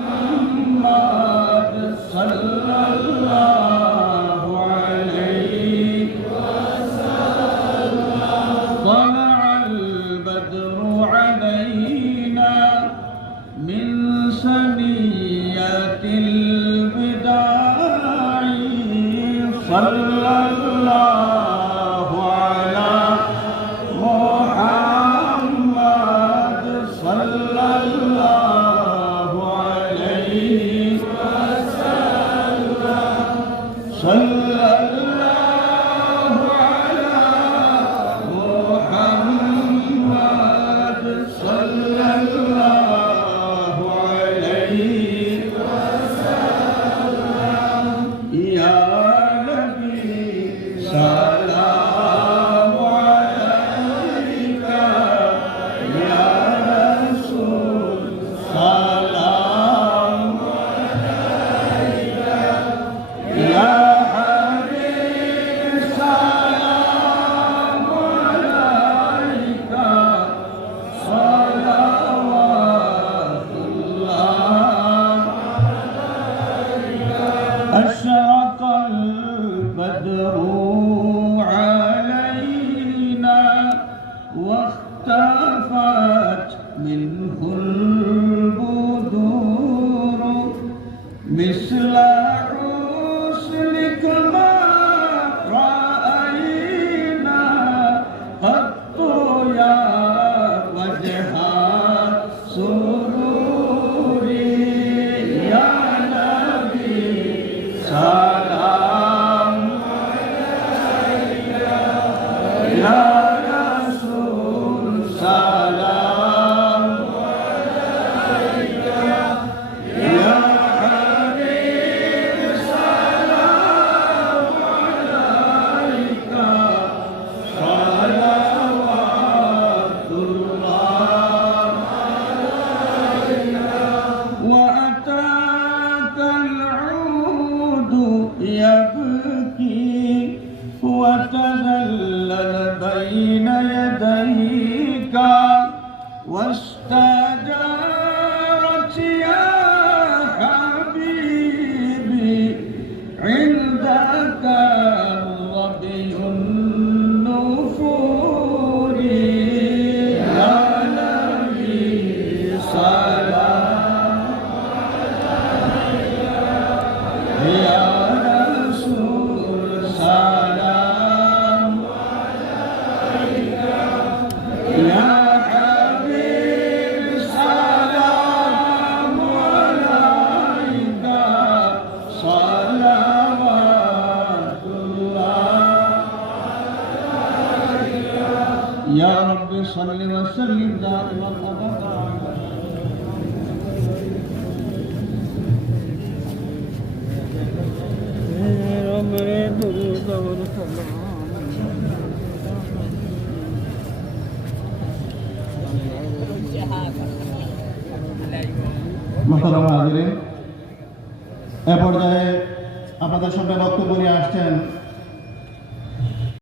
محمد صلى الله عليه وسلم طلع البدر علينا من ثنيات الوداع صلى الله على محمد صلى الله عليه وسلم صلى الله على محمد صلى الله عليه وسلم يا نبي سلام عليك يا رسول سلام عليك يا حبيب سلام عليك صلوات الله أشرق البدر علينا واختفت منه البدور مثل حسنك ما رأينا قط يا وجه سروري يا نبي سلام عليك يا رسول سلام عليك يا حبيب سلام عليك صلوات الله عليك وأتاك العود يبكي وتذلل بين يديك واستجارت يا حبيبي عندك الربي النفور يا نبي سلام يا رسول سلام عليك يا حبيب سلام عليك صلوات الله يا رب صل وسلم دائما أبدا মোহতারাম হাজিরিন, এ পর্যায়ে আপনাদের সামনে বক্তব্য নিয়ে আসছেন